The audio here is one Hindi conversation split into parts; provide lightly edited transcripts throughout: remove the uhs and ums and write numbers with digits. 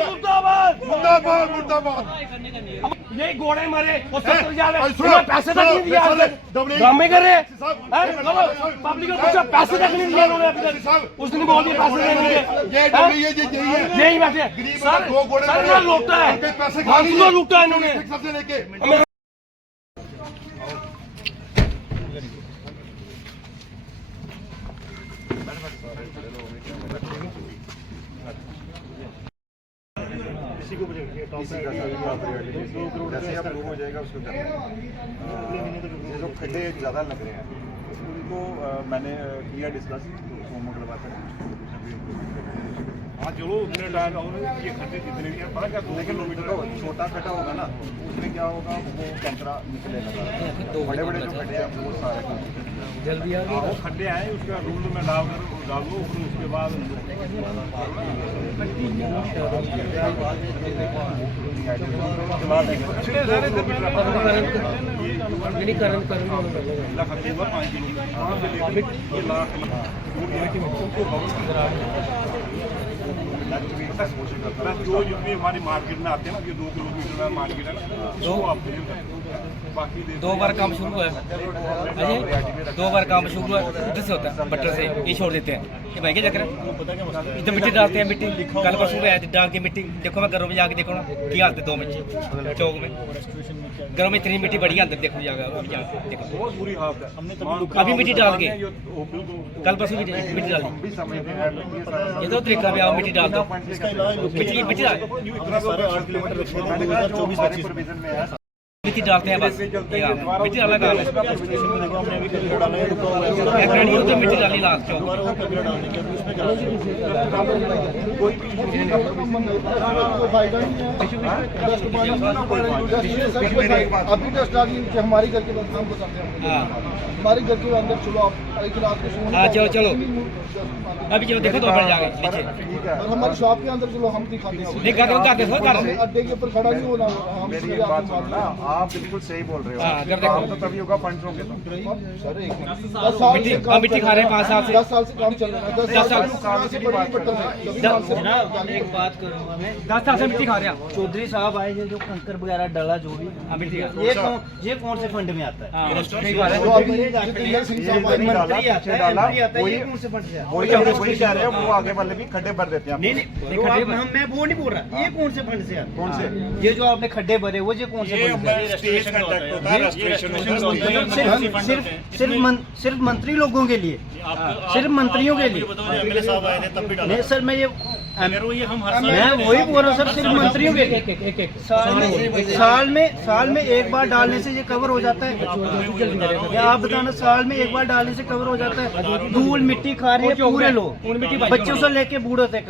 मुर्दाबाद मुर्दाबाद। यही घोड़े मरे और 70,000 पैसे तक नहीं दिया, ड्रामे कर रहे हैं। पब्लिक को पूछा पैसे तक नहीं दिया उन्होंने अभी तक। उस दिन बोल दिया पैसे नहीं दिए, यही बैठे सर लूटा है, पैसे लूटा है इन्होंने। इसी को जैसे अब हो जाएगा उसको ये जो खड्डे ज़्यादा लग रहे हैं उनको मैंने किया डिस्कस सोम मंगलवार हाँ चलो उतने टाइम ये खड्डे जितने भी हैं पता क्या 2 किलोमीटर का छोटा खड्डा होगा ना उसमें क्या होगा वो कैंकरा निकलेगा। बड़े बड़े जो खड्डे हैं वो सारे जल्दी आ वो खड्डे आए उसका रूल में डाल दो उसके बाद जो जितनी हमारी मार्केट में आते हैं ना ये 2 किलोमीटर में मार्केट है ना बाकी 2 बार काम शुरू है अजय, 2 बार काम शुरू है उधर से होता है बटर से ये छोड़ देते हैं कि भाई क्या चक्कर है, इधर मिट्टी डालते हैं, मिट्टी कल परसों में आए डाल के मिट्टी देखो मैं घरों में जाके देखो ना की हालत है 2 में चौक में घरों में इतनी मिट्टी बढ़िया अंदर देखो जाकर देखो बहुत बुरी हालत है। अभी मिट्टी डाल के कल परसों मिट्टी डाली ये तो तरीका भी आओ मिट्टी डाल दो मिट्टी डालते हैं बस मिट्टी डाला काम है मिट्टी डाली लास्ट अभी टेस्ट डाली हमारी घर के हम बताते हैं हमारे घर के अंदर चलो आप एक रात को चलो अभी चलो देखो तो ऊपर जाके नीचे और हमारी शॉप के अंदर चलो हम दिखाते हैं अड्डे के ऊपर खड़ा नहीं होना हम आप बिल्कुल सही बोल रहे हो। काम तो तभी होगा फंड्स होंगे तो सर मिट्टी खा रहे हैं 5 साल से 10 साल से काम चल रहा है 10 साल से एक बात करूंगा मैं 10 साल से मिट्टी खा रहे हैं। चौधरी साहब आए थे जो कंकर वगैरह डाला जो भी ये कौन से फंड में आता है? मंत्री आता है ये कौन से फंड से? वही कह रहे हैं वो आगे वाले भी खड्डे भर देते हैं। मैं वो नहीं बोल रहा, ये कौन से फंड से आता है? कौन से? ये जो आपने खड्डे भरे वो ये कौन से फंड से? सिर्फ मंत्री लोगों के लिए, सिर्फ मंत्रियों के लिए नहीं सर। मैं वही बोल रहा हूँ सर, सिर्फ मंत्रियों के लिए साल में एक बार डालने से ये कवर हो जाता है। या आप बताना साल में एक बार डालने से कवर हो जाता है? धूल मिट्टी खा रहे हैं पूरे लोग, बच्चों से लेके बूढ़ों तक।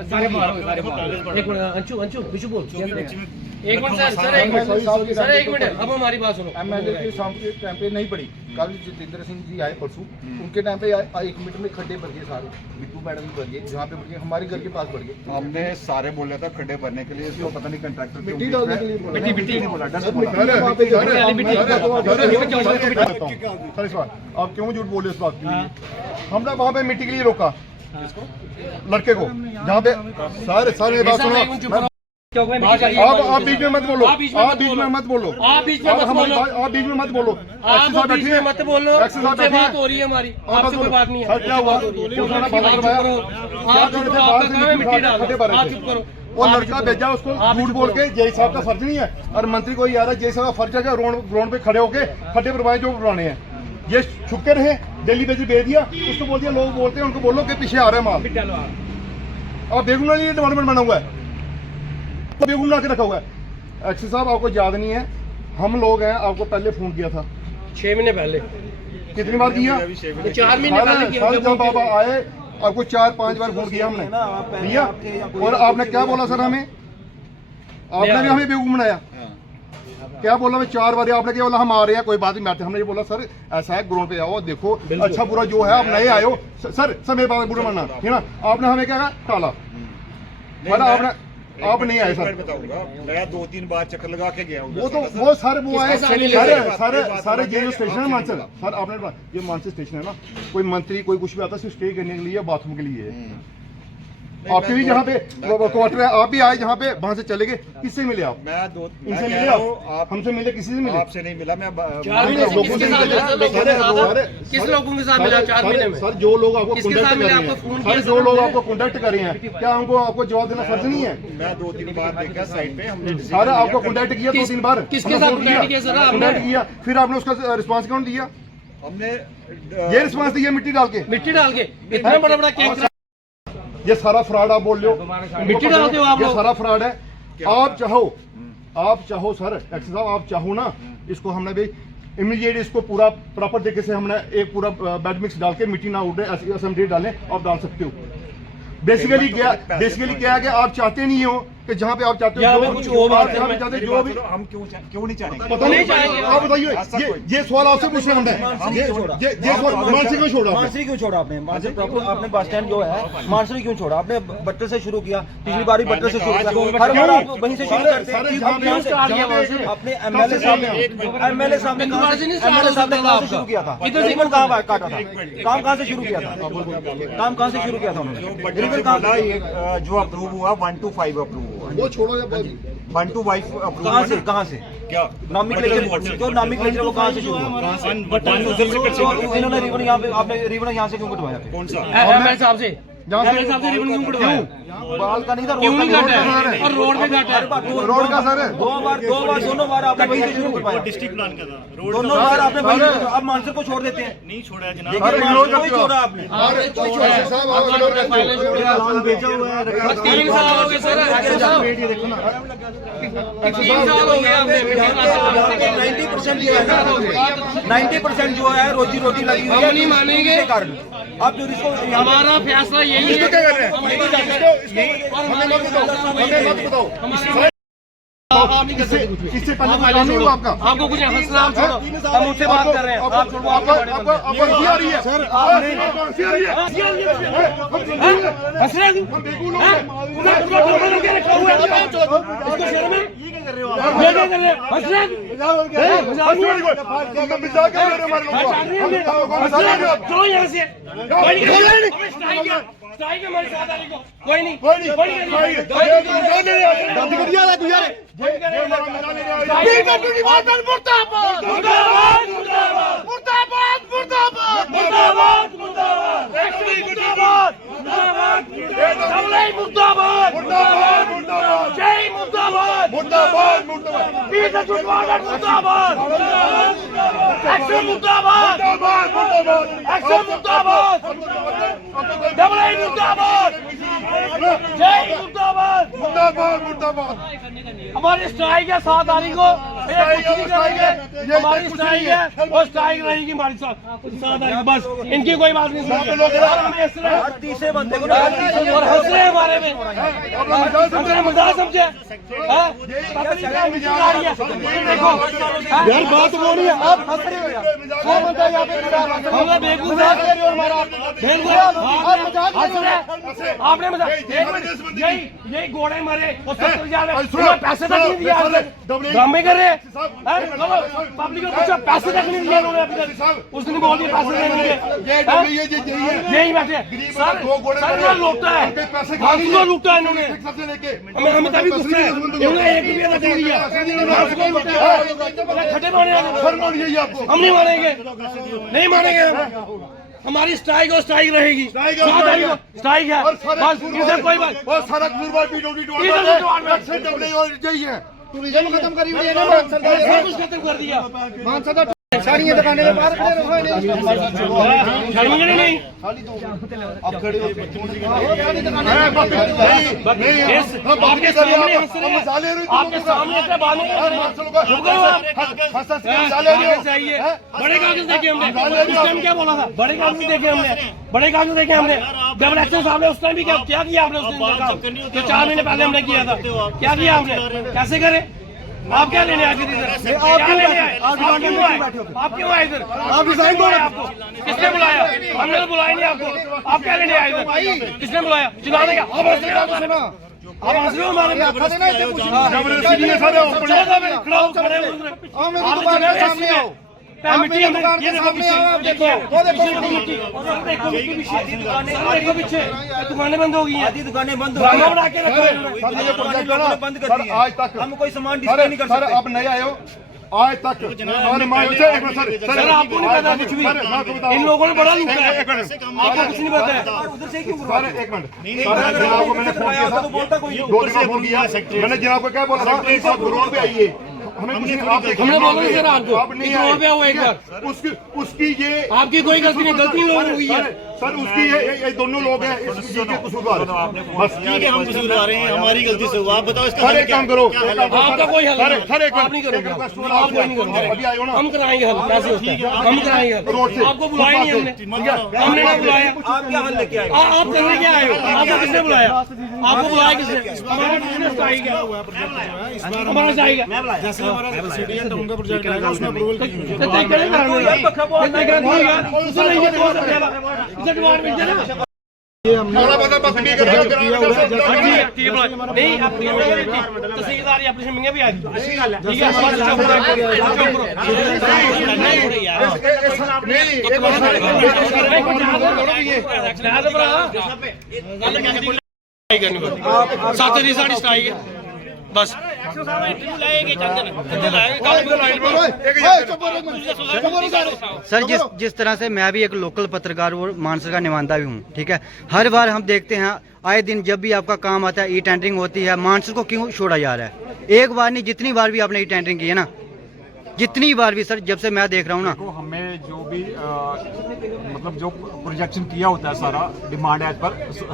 एक मिनट सर एक मिनट अब हमारी बात सुनो। एमएलए के शाम के टाइम पे नहीं पड़ी, कल जितेंद्र सिंह जी आए परसों, उनके टाइम पे 1 मिनट में खड्डे भर गए सारे, बिट्टू मैडम भर गए, जहाँ पे भर गए हमारे घर के पास भर गए। हमने सारे बोले था खड्डे भरने के लिए, इसको पता नहीं कंट्रैक्टर मिट्टी डालने के लिए मिट्टी नहीं बोला। आप क्यों झूठ बोले इस बात की? हमने वहाँ पे मिट्टी के लिए रोका लड़के को, जहाँ पे सारे बात सुनो। आप बीच में मत बोलो, आप बीच में मत बोलो, आप बीच में मत बोलो, आप बीच में मत बोलो, आप बीच में मत बोलो। आपसे बात हो रही है हमारी, आपसे कोई बात नहीं है। क्या हुआ? वो लड़का भेजा उसको झूठ बोल के, जय साहब का फर्ज नहीं है और मंत्री को ही आ रहा है, जय साहब का फर्ज है कि ग्राउंड पे खड़े होके खड्डे भरवाए जो भरवाने हैं। ये छुपते रहे, डेली बेसिस भेज दिया उसको, बोल दिया लोग बोलते हैं उनको बोलो कि पीछे आ रहे हैं माल। और बेगुना नहीं डिपार्टमेंट बना हुआ है, बेगुना के रखा हुआ है। एक्सी साहब आपको याद नहीं है, हम लोग हैं, आपको पहले फोन किया था 6 महीने पहले। कितनी बार किया? 4 महीने पहले किया। जब बाबा आए आपको 4-5 बार फोन किया हमने, भैया। और आपने क्या बोला सर हमें? आपने भी हमें बेवकूफ बनाया। क्या बोला? मैं 4 बार आपने क्या बोला? हम आ रहे हैं, कोई बात नहीं आते। हमने ये बोला सर ऐसा है, ग्राउंड पे आओ देखो अच्छा बुरा जो है, आप नए आए हो सर मेरे बात बुरा मानना है ना। आपने हमें क्या कहा? टाला। आपने आप नहीं आए सर, बताऊंगा मैं 2-3 बार चक्कर लगा के गया हूँ। वो सर वो आए सारे जो स्टेशन है मानसर सर, आपने ये मानसर स्टेशन है ना, कोई मंत्री कोई कुछ भी आता है सिर्फ स्टे करने के लिए, बाथरूम के लिए। आपके भी जहाँ पे क्वार्टर है, आप भी आए जहाँ पे, वहाँ से चले गए, किससे मिले आप? मैं इनसे कह मिले रहा हूँ, आप? हमसे मिले, किसी से मिले? आपसे नहीं मिला मैं लोगों से किस लोगों के साथ मिला 4 महीने में? सर जो लोग आपको किसके कॉन्टेक्ट साथ कर मिले? रहे आपको फोन हैं, किया सर जो लोग आपको कॉन्टेक्ट कर रहे हैं, क्या हमको आपको जवाब देना फर्ज नहीं है? मैं 2-3 बार देखा साइड पे हमने सर आपको कॉन्टेक्ट किया 2-3 बार, किसके साथ contact किया सर आपने? कॉन्टेक्ट किया, फिर आपने उसका रिस्पांस कौन दिया? हमने ये रिस्पांस दिया मिट्टी डाल के? मिट्टी डाल के इतना बड़ा बड़ा केक ये सारा फ्रॉड आप बोल रहे हो, मिट्टी डालते हो आप ये लोग। सारा फ्रॉड है। आप चाहो सर एक्स साहब, आप चाहो ना, इसको हमने भी इमीडिएट इसको पूरा प्रॉपर तरीके से हमने एक पूरा बेड मिक्स डाल के मिट्टी ना उड़े असेंबली डालें, आप डाल सकते हो। बेसिकली क्या है कि आप चाहते नहीं हो कि जहाँ पे आप चाहते हो कुछ हो बात जहाँ पे चाहते जो भी, हम क्यों नहीं चाहेंगे? पता नहीं, आप बताइए, ये सवाल आपसे पूछे हमने, ये सवाल मानसी क्यों छोड़ा? मानसरी क्यों छोड़ा आपने? मानसरी प्रॉपर आपने बस स्टैंड जो है मानसरी क्यों छोड़ा? आपने बट्टर से शुरू किया, पिछली बार भी बट्टर से शुरू किया, हर बार आप वहीं से शुरू करते हैं। अपने एमएलए साहब ने कहाँ से शुरू किया था? रिबन कहाँ काटा था? काम कहाँ से शुरू किया था? काम कहाँ से शुरू किया था उन्होंने? रिबन कहाँ? जो अप्रूव हुआ 1 to 5 अप्रूव हुआ, वो छोड़ो या 1 to 5 अप्रूव कहाँ से क्या नॉमिक्लेचर जो नॉमिक्लेचर वो कहाँ से शुरू हुआ? इन्होंने रिबन यहाँ पे, आपने रिबन यहाँ से क्यों कटवाया? कौन सा? एमएलए साहब से रिबन क्यों कटवाया? बाल का नहीं था, क्यों नहीं काटा है? और रोड पे काटा है। रोड का सर दो बार दोनों बार आपने वहीं से शुरू करवाया। डिस्ट्रिक्ट प्लान का था रोड दोनों बार आपने वहीं से, अब मानसर को छोड़ देते हैं। नहीं छोड़ा है जनाब। देखिए मानसर को ही छोड़ा आपने। प्लान बेचा हुआ है। 3 साल हो गए सर, 3 साल हो गए हमने 90% जो है 90% जो है रोजी रोटी लगी हुई है। हम नहीं मानेंगे। आप जो इसको हमारा फैसला यही है। क्या कर रहे हैं? हमें मत बताओ, किससे पहले काम नहीं हुआ आपका? आपको कुछ फैसला आप छोड़ो, हम मुझसे बात कर रहे हैं। आप छोड़ो, आपको हंसी आ रही है सर, हंसी आ रही है, हंस रहे हैं? रखा हुआ है, इसको शर्म है? ये क्या कर रहे हैं? हंस रहे हैं? मजाक कर रहे हैं? चलो यहाँ से, स्ट्राइक है हमारी साझेदारी को, कोई नहीं हमारी स्ट्राइक है 7 तारीख को, हमारी स्ट्राइक है और स्ट्राइक रहेगी हमारी 7 तारीख। बस इनकी कोई बात नहीं सुनते, हर तीसरे बंदे को और हंस रहे हैं हमारे में, मजाक समझे? देखो यार बात हो रही है, आप हंस रहे हो यार, हम बेवकूफ आपने यही घोड़े मरे और 70,000 पैसे तक नहीं दिया, ड्रामे कर रहे हैं। पब्लिक को पूछा, पैसे तक नहीं दिया उन्होंने अभी तक। उस दिन बोल दिए पैसे देंगे, यही बैठे सर, लूटा है, हमको लूटा है इन्होंने, हमें तभी गुस्सा है, इन्होंने 1 रुपया तक नहीं दिया, खटे मारे, हम नहीं मानेंगे, नहीं मानेंगे। हमारी स्ट्राइक और स्ट्राइक रहेगी, स्ट्राइक है बस, इधर कोई बात। सारा टूरिज्म खत्म करी हुई है ना, सब कुछ खत्म कर दिया, सारी दुकानें में बाहर खड़े रहो, शर्मिंदगी नहीं। आप खड़े हो, आपके सामने हंस रहे हैं, आपके सामने से बात नहीं कर रहे हैं। चाहिए बड़े कागज देखे हमने, उस टाइम क्या बोला था? बड़े कागज देखे हमने, बड़े कागज देखे हमने। डबल एक्शन साहब ने उस टाइम भी क्या किया हमने? उस दिन जो 4 महीने पहले हमने किया था, क्या किया हमने? कैसे करें? आप क्या लेने आए थे इधर? क्या लेने आए? आप क्यों आए इधर? आप डिजाइन बोले आपको किसने बुलाया? हमने तो बुलाया नहीं आपको, आप क्या लेने आए इधर? किसने बुलाया? चुनाव देगा आप हंस रहे हो, आप हंस रहे हो हमारे में, मिट्टी अंदर, ये देखो पीछे, देखो मिट्टी, देखो पीछे, दुकानें बंद हो गई हैं, आधी दुकानें बंद हो ड्रामा बना के रखा है लोगों ने बंद कर दी आज तक हम कोई सामान डिस्प्ले नहीं कर सर सकते। आप नए आए हो आज तक सर आपको नहीं पता कुछ भी, इन लोगों ने बड़ा लूटा है, आपको कुछ नहीं पता है। उधर से क्यों सर एक मिनट जनाब को मैंने फोन किया था, दो दिन फोन किया मैंने जनाब को क्या बोला था आप रोड पे आइए, हमें कुछ नहीं आप हमने बोला नहीं सर आपको, आप नहीं रोड पे आओ एक बार, उसकी ये आपकी कोई गलती नहीं, गलती इन लोगों की हुई है। सर उसकी ये दोनों लोग हैं इसके कसूरवार बस ठीक है हम कसूरवार हैं, हमारी गलती से हुआ, आप बताओ इसका सर हल एक क्या काम करो आपका कोई हल नहीं, सर एक आप नहीं करोगे, आप कोई नहीं करोगे, अभी आए हो ना हम कराएंगे हल, कैसे होता है हम कराएंगे हल, रोड से आपको बुलाया नहीं हमने, हमने ना बुलाया, आप क्या हल लेके आए? आप करने क्या आए हो, आपको किसने बुलाया, आपको बुलाया किसने, हमारा बिजनेस का आएगा, हमारा जाएगा, जैसे हमारा सिटी है तो उनका प्रोजेक्ट आएगा उसमें अप्रूवल की तहसीलदार अपनी मंगे भी आ गई, ठीक है साथ साड़ी स्ट्राइक है बस सर जिस तरह से मैं भी एक लोकल पत्रकार और मानसर का निमानदा भी हूँ, ठीक है, हर बार हम देखते हैं आए दिन जब भी आपका काम आता है ई टेंडरिंग होती है, मानसर को क्यों छोड़ा जा रहा है? एक बार नहीं जितनी बार भी आपने ई टेंडरिंग की है ना, जितनी बार भी सर जब से मैं देख रहा हूँ ना, तो हमें जो भी मतलब जो प्रोजेक्शन किया होता है सारा demand as per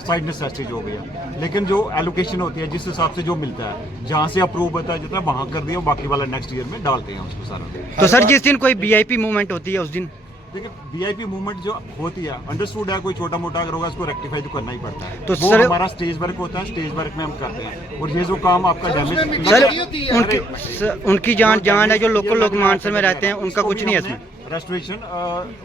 side necessity जो हो गया, लेकिन जो एलोकेशन होती है जिस हिसाब से जो मिलता है जहाँ से अप्रूव होता है जितना वहाँ कर दिया बाकी वाला नेक्स्ट ईयर में डालते हैं उसको सारा। तो सर जिस दिन कोई वीआईपी मूवमेंट होती है उस दिन देखिए वीआईपी मूवमेंट जो होती है अंडरस्टूड है, कोई छोटा मोटा अगर होगा उसको रेक्टिफाई तो करना ही पड़ता है, तो वो सर हमारा स्टेज वर्क होता है, स्टेज वर्क में हम करते हैं। और ये जो काम आपका डैमेज सर उनकी जान है जो लोकल लोग मानसर में रहते हैं, उनका कुछ नहीं है इसमें। रेस्टोरेशन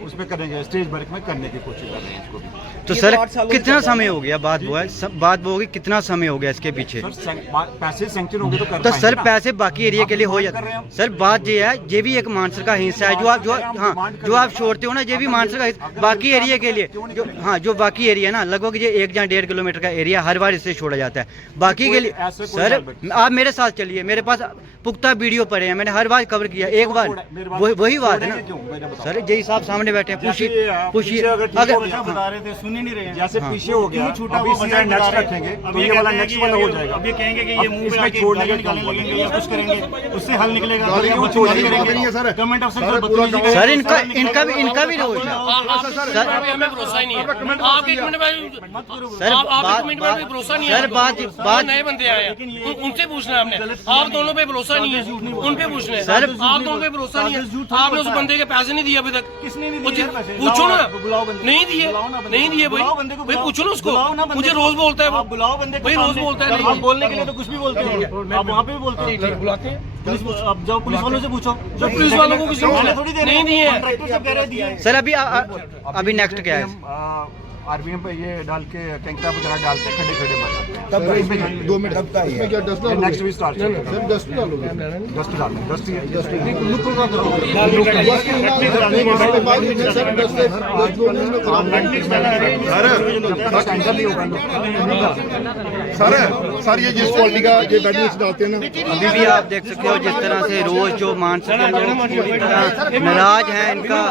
उसमें करेंगे, स्टेज वर्क में करने की कोशिश कर रहे हैं इसको भी। तो सर कितना समय हो गया बात वो है, बात वो होगी कितना समय हो गया इसके पीछे? पैसे सैंक्शन होंगे तो कर तो पाएंगे सर ना। पैसे बाकी एरिया के लिए हो जाते हैं सर, बात ये है ये भी एक मानसर का हिस्सा है जो आप छोड़ते हो ना, ये भी मानसर का हिस्सा बाकी एरिया के लिए जो बाकी एरिया ना लगभग ये 1 या 1.5 किलोमीटर का एरिया हर बार इससे छोड़ा जाता है बाकी के लिए। सर आप मेरे साथ चलिए, मेरे पास पुख्ता वीडियो पड़े हैं, मैंने हर बार कवर किया, एक बार वही बात है ना सर, जय साहब सामने बैठे हैं, पूछिए अगर बता रहे थे सुन ही नहीं रहे हैं, जैसे पीछे हो गया छूटा अभी हुआ बचा नेक्स्ट रखेंगे तो ये वाला नेक्स्ट वाला हो जाएगा। अब ये कहेंगे कि ये मुंह पे इसमें आके छोड़ने का निकालने काम लगेंगे या कुछ करेंगे, उससे हल निकलेगा, गाली हम मत चोरी छोड़िए, करेंगे सर। गवर्नमेंट अफसर सर, का पूरा बदतमीजी सर करेंगे। इनका भी रोज है हमें भरोसा ही नहीं है, आप एक मिनट में सर आप एक मिनट में भी भरोसा नहीं है, सर बात नए बंदे आए हैं उनसे पूछना है हमने, आप दोनों पे भरोसा नहीं है, उन पे पूछना है सर, आप दोनों पे भरोसा नहीं है, आपने उस बंदे के पैसे नहीं दिए अभी तक, किसने नहीं वो दिए पैसे? पूछो ना, बुलाओ बंदे। नहीं दिए बुलाओ ना बंदे। नहीं दिए बुलाओ बंदे को, भाई बुलाओ। पूछो ना उसको, बुलाओ ना बंदे मुझे को। रोज बोलता है वो, आप बुलाओ बंदे को भाई रोज सामने। बोलता है, आप बोलने के लिए तो कुछ भी बोलते हैं, आप वहाँ पे भी बोलते हैं, बुलाते हैं पुलिस अब जाओ पुलिस वालों से पूछो, जब पुलिस वालों को किसी मैंने थोड़ी देर नहीं दिए कॉन्ट्रैक्टर सब कह रहे दिए। सर अभी नेक्स्ट क्या है? आरबीएम पे ये डाल के कैंकरा वगैरह डाल के खड़े खड़े मर सकते हैं। तब इसमें 2 मिनट इसमें क्या डस्ट डालोगे? नेक्स्ट भी स्टार्ट सर डस्ट डालोगे? डस्ट डालना डस्ट ही है डस्ट लुक ना करो उसके बाद में सर डस्ट 2 मिनट में सर ये जिस क्वालिटी का ये बैडमिंटन डालते हैं ना, अभी भी आप देख सकते हो जिस तरह से रोज जो मानसर के लोग पूरी तरह नाराज हैं, इनका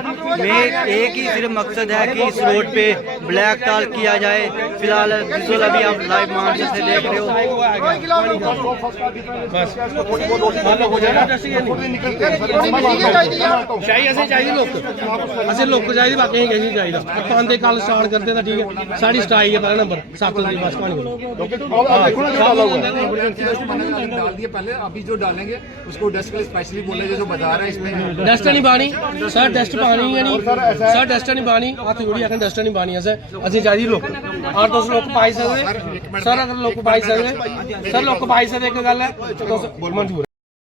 एक ही सिर्फ मकसद है कि इस रोड पे ब्लैक टॉल किया जाए। फिलहाल विजुअल अभी आप लाइव मानसर से देख रहे हो। चाहिए ऐसे चाहिए लोग ऐसे लोग चाहिए बाकी नहीं कहीं चाहिए पांदे कल स्टार्ट करते हैं ठीक है साड़ी स्ट्राइक है पहला नंबर 7 बजे बस पानी डाल दिए पहले, अभी जो डालेंगे उसको डस्ट के लिए स्पेशली बोले जो बता रहे हैं इसमें डस्ट नहीं पानी सर, डस्ट पानी है नहीं सर, डस्ट नहीं पानी हाथ जोड़ी आखिर डस्ट नहीं पानी ऐसे ਅਸੀਂ चाहिए लोग 8-10 लोग पाई सकते सर, अगर लोग पाई सकते सर लोग पाई सकते एक गल है मंजूर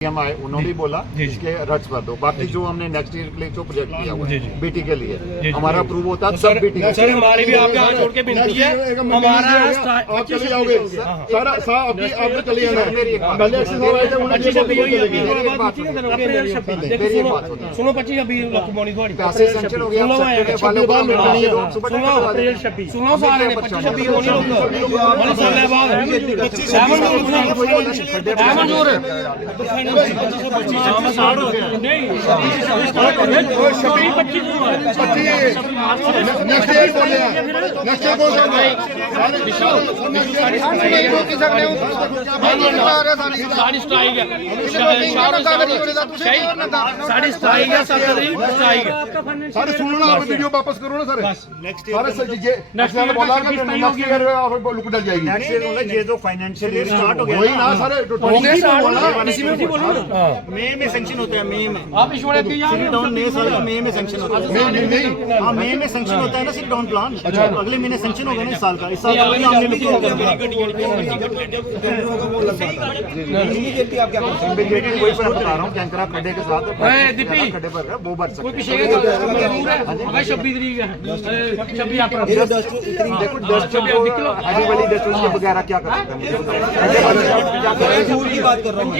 हम आए, उन्होंने भी बोला इसके रट्स भर दो, बाकी जो हमने नेक्स्ट ईयर के लिए जो प्रोजेक्ट किया हुआ है बीटी के लिए हमारा अप्रूव होता है सब बीटी। सर हमारी भी आपके हाथ जोड़ के विनती है, हमारा आप चले जाओगे सारा साहब आपने चले जाना है। पहले एक्सरसाइज आए थे उन्होंने सुनो 25-26 लोग मौनी थोड़ी पैसे सेंक्शन हो गया, सुनो सारे ने 25-26 मौनी लोग साल बाद मंजूर है। सारे सुनो ना, आप वीडियो वापस करो ना सारे बोला लुक डल जाएगी। ये जो फाइनेंशियल ईयर स्टार्ट हो गया वही ना सारे मई में सेंक्शन होता है, मई में आप ईश्वर सिटी टाउन नए साल का मई में सेंक्शन होता है। नहीं हाँ मई में सेंक्शन होता है ना सिटी टाउन प्लान। अच्छा अगले महीने सेंक्शन होगा ना इस साल का, इस साल का इमीडिएटली आप क्या कर सकते इमीडिएटली वही पर बता रहा हूँ, कैंकरा खड्डे के साथ खड्डे पर है, वो भर सकते हैं। पीछे 26 तरीक है 26 आप देखो डस्ट हैवी वाली डस्ट उसके वगैरह क्या कर सकते हैं, झूठ की बात कर रहा हूँ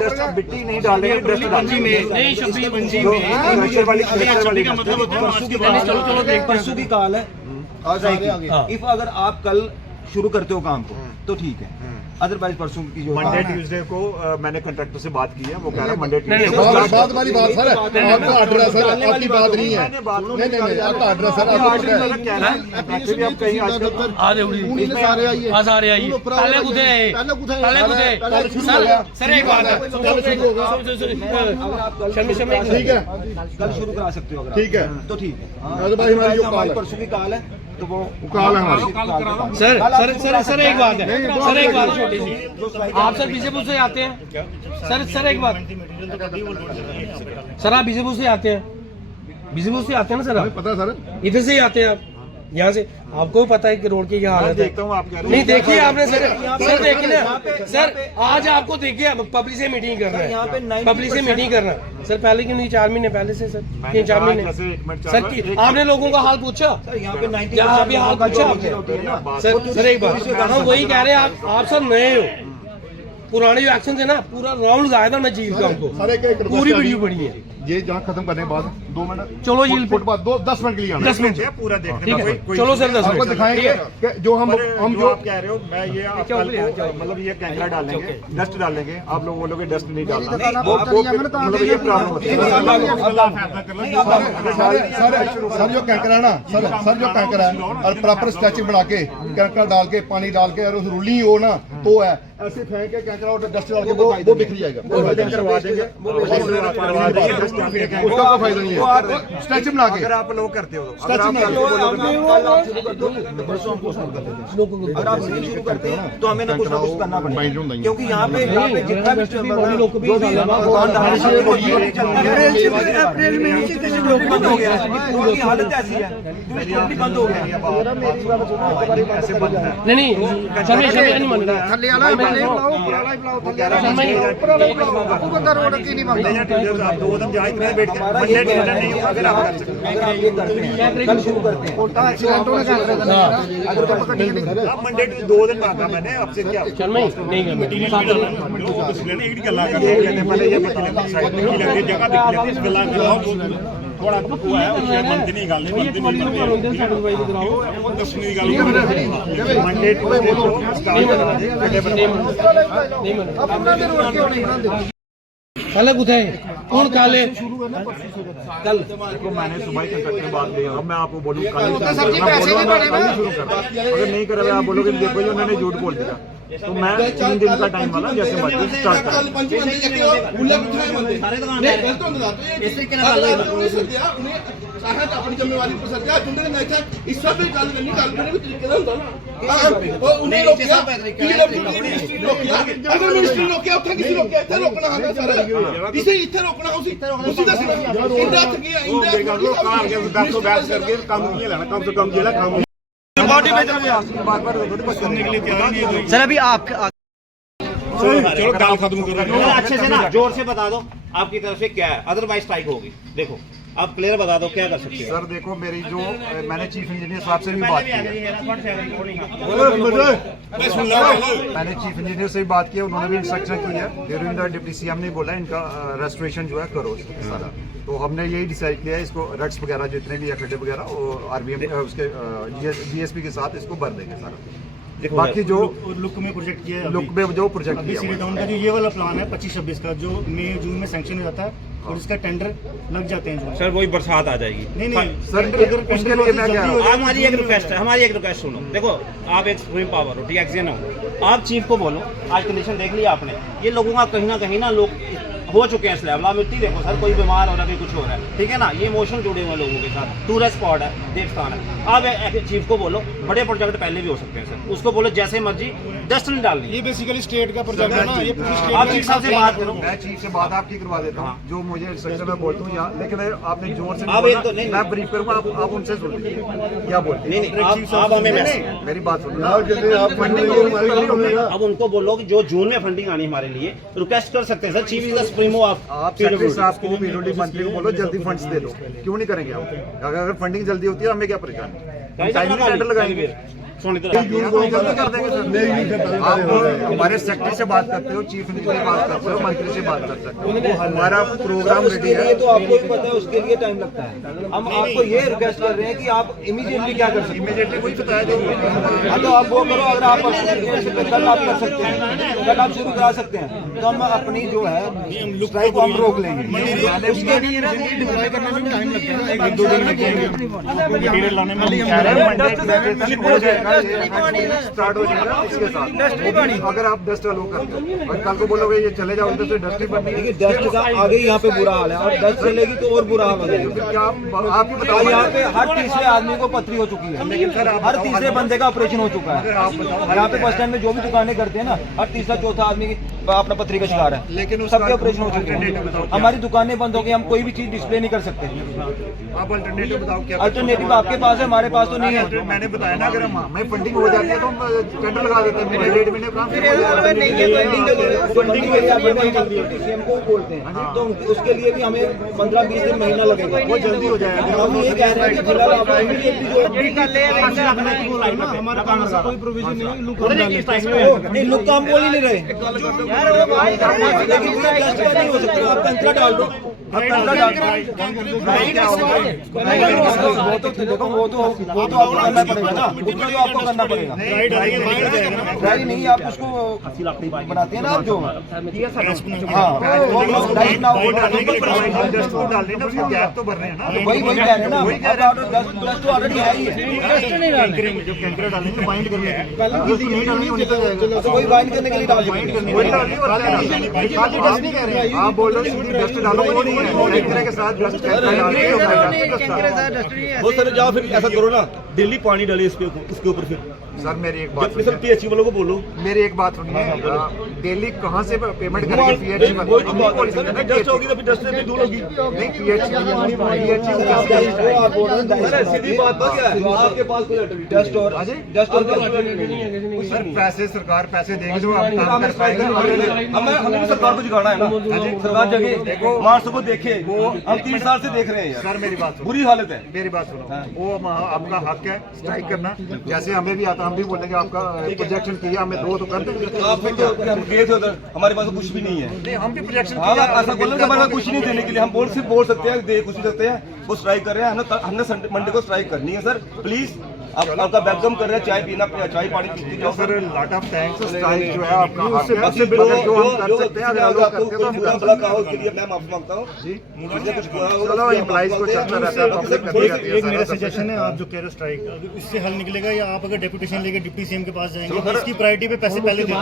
डस्ट मिट्टी नहीं डालेंगे, डस्ट नहीं 26 पंजी में वाली का मतलब होता है चलो देख परसों की कॉल है। इफ अगर आप कल शुरू करते हो काम को तो ठीक है, अदरवाइज परसों की जो मंडे ट्यूसडे को मैंने कॉन्ट्रैक्टर से बात की है, वो कह रहा है मंडे ट्यूसडे बात वाली बात सर, आपका ऑर्डर है सर, आपकी बात नहीं है। नहीं आपका ऑर्डर है सर, आप कहीं आजकल सारे आइए पहले सर एक बात है ठीक है, कल शुरू करा सकते हो अगर ठीक है तो ठीक है। अदरवाइज हमारी जो हमारी परसों की कॉल है तो वो कॉल है हमारी। सर एक बात है सर, एक बात छोटी सी, आप सर बीजेपुर से आते हैं सर एक बात सर, आप बीजेपुर से आते हैं, बीजेपुर से आते हैं ना सर, आप पता है सर, इधर से ही आते हैं आप, यहाँ से आपको पता है कि रोड की क्या हालत है। देखता हूँ आप कह रहे नहीं देखिए आपने सर देखिए ना सर, आज आपको देखिए पब्लिक से मीटिंग कर रहे हैं, पब्लिक से मीटिंग कर रहे हैं सर, पहले क्यों नहीं 4 महीने पहले से सर, 3-4 महीने सर की आपने लोगों का हाल पूछा, यहाँ पे 90 यहाँ पे हाल पूछा आपने सर एक बार हम वही कह रहे हैं, आप सर नए हो, पुराने जो एक्शन थे ना पूरा राउंड लगाया था मैं चीज का हमको पूरी वीडियो पड़ी है। ये जहाँ खत्म करने के बाद 2 मिनट चलो ये फुट बाद 10 मिनट के लिए आना 10 मिनट पूरा ठीक है, चलो सर 10 आपको मिनट दिखाएंगे कि जो हम जो आप कह रहे हो, मैं ये मतलब ये कैंकरा डालेंगे, डस्ट डालेंगे, आप लोग बोलोगे डस्ट नहीं डालना, मतलब ये प्रॉब्लम होती है। सर जो कैंकरा है ना सर जो कैंकरा है और प्रॉपर स्ट्रेचिंग बना के कैंकरा डाल के पानी डाल के और उस रूलिंग हो ना तो है, ऐसे फेंक के कैंकरा और डस्ट डाल के वो बिखर जाएगा, करवा देंगे, उसका कोई फायदा नहीं है। स्ट्रेचिंग बना के अगर आप लोग करते हो तो स्ट्रेचिंग बना अगर आप नहीं शुरू करते हैं तो हमें ना कुछ करना पड़ेगा, क्योंकि यहाँ पे जितना भी अप्रैल में बंद हो गया है, उनकी हालत ऐसी है बंद हो गया नहीं समय नहीं मान रहा थल्ले वाला आप 2 दिन जाए इतने बैठ के मंडे ट्यूसडे नहीं होगा, अगर आप कर सकते अगर आप ये करते हैं कल शुरू करते हैं आप मंडे 2 दिन मांगा मैंने आपसे, क्या चल मैं नहीं पहले ये थोड़ा मंथनी अलग उठाए कौन काले कल देखो मैंने सुबह ही कंट्रैक्ट में बात ली, अब मैं आपको बोलूँ कल शुरू कर, अगर नहीं कर रहे आप बोलोगे देखो जो उन्होंने झूठ बोल दिया, तो मैं 3 दिन का टाइम वाला जैसे मर्जी स्टार्ट अपनी जिम्मेवारी पर सर जुंडे नहीं था इस सब भी गल करनी भी तरीके से होता ना उन्हें रोकिया अगर मिनिस्ट्री रोकिया उठा किसी रोकिया इधर रोकना है सारा इसे इधर रोकना उसी दस इंदा तक इंदा को बैक करके काम नहीं लेना, कम से कम जेला काम सर अभी आप चलो गाल खत्म करो। अच्छे से ना जोर से बता दो आपकी तरफ से क्या है, अदरवाइज स्ट्राइक होगी। देखो आप क्लियर बता दो क्या कर सकते हैं। सर देखो मेरी जो मैंने चीफ इंजीनियर साहब से भी बात की है, मैंने चीफ इंजीनियर से भी बात की है, उन्होंने भी इंस्ट्रक्शन की है। देवेंद्र डिप्टी सीएम ने बोला इनका रेस्टोरेशन जो है करो सारा। तो हमने यही डिसाइड किया है, इसको रट्स वगैरह जितने भी खड्डे वगैरह और आरबीएम उसके जीएसपी के साथ इसको भर देंगे सारा। बाकी जो लुक में प्रोजेक्ट किया है, लुक में जो प्रोजेक्ट किया सिटी टाउन का जो ये वाला प्लान है 25-26 का, जो मई जून में सैंक्शन हो जाता है और इसका टेंडर लग जाते हैं। सर वही बरसात आ जाएगी। नहीं सर उसके लिए मैं कह रहा हूं, हमारी एक रिक्वेस्ट है, हमारी एक रिक्वेस्ट सुनो। देखो आप एक सुप्रीम पावर हो, ठीक है, एक्शन हो, आप चीफ को बोलो आज कंडीशन देख लिया आपने, ये लोगों का कहीं ना लोग हो चुके हैं इस लेवल। आप मिट्टी देखो सर, कोई बीमार हो रहा है, कुछ हो रहा है, ठीक है ना, ये इमोशन जुड़े हुए लोगों के साथ। टूरिस्ट स्पॉट है, देवस्थान है। आप चीफ को बोलो बड़े प्रोजेक्ट पहले भी हो सकते हैं सर, उसको बोलो जैसे मर्जी डस्टबिन डालनी। ये बेसिकली स्टेट का प्रोजेक्ट है ना, ये पूरी स्टेट आप चीफ साहब से बात करो। मैं चीफ से बात आपकी करवा देता हूँ, जो मुझे इंस्ट्रक्शन में बोलता हूँ यहाँ, लेकिन आपने जोर से आप एक तो नहीं, मैं ब्रीफ करूँगा, आप उनसे सुन लीजिए क्या बोलते हैं। नहीं आप हमें मेरी बात सुनो। अब उनको बोलो कि जो जून में फंडिंग आनी हमारे लिए रिक्वेस्ट कर सकते हैं sir, chief is the supremo of आप सेक्रेटरी साहब को पीडब्ल्यूडी मंत्री को बोलो जल्दी फंड्स दे दो। क्यों नहीं करेंगे हम? अगर फंडिंग जल्दी होती है हमें क्या परेशानी, टाइम टेंडर लगाएंगे, जल्दी कर देंगे सर। आप हमारे सेक्रेटरी से बात करते हो, चीफ मिनिस्टर से बात करते हो, मंत्री से बात कर सकते हो, हमारा प्रोग्राम रेडी है। तो आपको भी पता है उसके लिए टाइम लगता है। हम आपको ये रिक्वेस्ट कर रहे हैं कि आप इमीडिएटली क्या कर सकते हैं। इमीडिएटली कुछ बताया जाए। हाँ तो आप वो करो, अगर आप कल आप कर सकते हैं, कल आप शुरू करा सकते हैं, तो हम अपनी जो है स्ट्राइक को हम रोक लेंगे। उसके लिए टाइम लगता है, 1-2 दिन लग जाएंगे मटेरियल लाने में। स्टार्ट हो जाएगा इसके साथ। अगर आप डस्ट अलो करते हो और कल को बोलोगे ये चले जाओ तो डस्ट ही बननी है। डस्ट का आगे यहाँ पे बुरा हाल है, और डस्ट चलेगी तो और बुरा हाल हो जाएगा। क्या आप बताओ, यहाँ पे हर तीसरे आदमी को पथरी हो चुकी है, हर तीसरे बंदे का ऑपरेशन हो चुका है। यहाँ पे बस स्टैंड में जो भी दुकानें करते हैं ना, हर तीसरा चौथा आदमी अपना पथरी का शिकार है, लेकिन सबके ऑपरेशन हो चुके हैं। हमारी दुकानें बंद हो गई, हम कोई भी चीज डिस्प्ले नहीं कर सकते। आप अल्टरनेटिव बताओ क्या? अल्टरनेटिव आपके पास है, हमारे पास तो नहीं है। मैंने बताया ना, अगर हमें फंडिंग हो जाती है तो हम टेंडर लगा देते हैं। रेट में सीएम को बोलते हैं तो उसके लिए भी हमें 15-20 दिन महीना लगेगा, वो जल्दी हो जाएगा। हम ये कह रहे हैं कि फिलहाल आप हमारे पास कोई प्रोविजन नहीं है, लुक नहीं, लुक तो हम बोल ही नहीं रहे, लेकिन इसमें डस्ट का नहीं हो सकता। आप कंकरा डाल दो, आप कंकरा डाल दो, वो तो आपको करना पड़ेगा ना, उसको तो आपको करना पड़ेगा। ड्राई नहीं, आप उसको बनाते हैं ना आप जो, गैप तो भर रहे हैं ना, वही कह रहे हैं ना, डस्ट तो ऑलरेडी है ही है। जब कैंकरा डालेंगे तो बाइंड करने के लिए, तो वही बाइंड करने के लिए डाल देंगे। आप बोल रहे हो डस्ट डालो, वो नहीं है कैंकरे के साथ डस्ट वो सर जाओ फिर ऐसा करो ना, डेली पानी डालिए इसके ऊपर। फिर सर मेरी एक बात, सर पीएचसी वालों को बोलो, मेरी एक बात सुनिए, डेली कहाँ से पेमेंट करेंगे? पीएचसी डस्ट होगी तो फिर डस्ट से भी दूर होगी। नहीं, पीएचसी सीधी बात तो क्या है, आपके पास कोई डस्ट और सर पैसे सरकार पैसे देगी तो आप काम कर पाएंगे। हमें भी सरकार को दिखाना है ना, सरकार जगह मार्च को देखे, हम 30 साल से देख रहे हैं यार। सर मेरी बात सुनो, बुरी हालत है। मेरी बात सुनो, वो आपका हक है स्ट्राइक करना, जैसे हमें भी आता, हम भी बोलेंगे आपका प्रोजेक्शन किया, हमें दो तो कर देंगे। आप तो हम गए थे उधर, हमारे पास तो कुछ भी नहीं है। नहीं, हम भी प्रोजेक्शन हाँ, ऐसा बोल रहे हमारे पास कुछ नहीं देने के लिए, हम सिर्फ बोल सकते हैं, दे कुछ नहीं सकते हैं। वो स्ट्राइक कर रहे हैं, हमने मंडे को स्ट्राइक करनी है। सर प्लीज आपका वेलकम कर रहे हैं, चाय पीना, चाय पानी पीते जाओ। Sir lot of thanks, strike जो है आपका हक है, जो हम कर सकते हैं, अगर आप लोग करते हो तो बुरा भला कहा उसके लिए मैं माफी मांगता हूँ जी। मुझे कुछ चलो एम्प्लॉइज को चलता रहता है, पब्लिक करती रहती है। एक मेरा सजेशन है, आप जो कह रहे हो स्ट्राइक, अगर इससे हल निकलेगा, या आप अगर डेपुटेशन लेके डिप्टी सीएम के पास जाएंगे, इसकी प्रायोरिटी पे पैसे पहले दे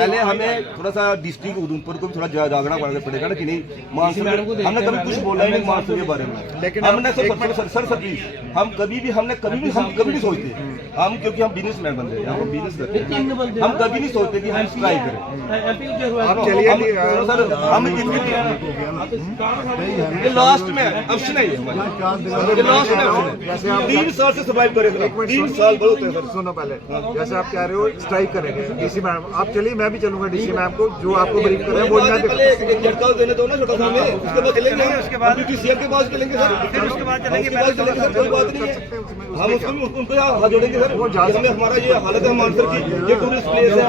पहले हमें थोड़ा सा डिस्ट्रिक्ट उधमपुर को भी थोड़ा जागना पड़ेगा ना कि नहीं, मानसून हमने कभी कुछ बोला ही नहीं मानसून के बारे में। लेकिन हमने सर प्लीज हम कभी भी नहीं सोचते हम, क्योंकि हम बिजनेसमैन बंदे हैं, हम बिजनेस करते हैं, हम कभी नहीं सोचते कि हम स्ट्राइक करें। आप चलिए सर हम ये लास्ट में ऑप्शन है, ये लास्ट में ऑप्शन है। 3 साल से सर्वाइव करे, 3 साल बहुत होते हैं सर। सुनो पहले, जैसे आप कह रहे हो स्ट्राइक करेंगे डीसी मैम, आप चलिए मैं भी चलूंगा डीसी मैम को जो आपको ब्रीफ कर रहे हैं वो मैं पहले एक झटका देने दो ना छोटा सा हमें, उसके बाद चलेंगे, उसके बाद सीएम के पास चलेंगे सर, उसके बाद चलेंगे सर, कोई बात नहीं है, हम उनको हाथ जोड़ेंगे सर। हमें हमारा ये हालत है मानसर की, ये टूरिस्ट प्लेस है।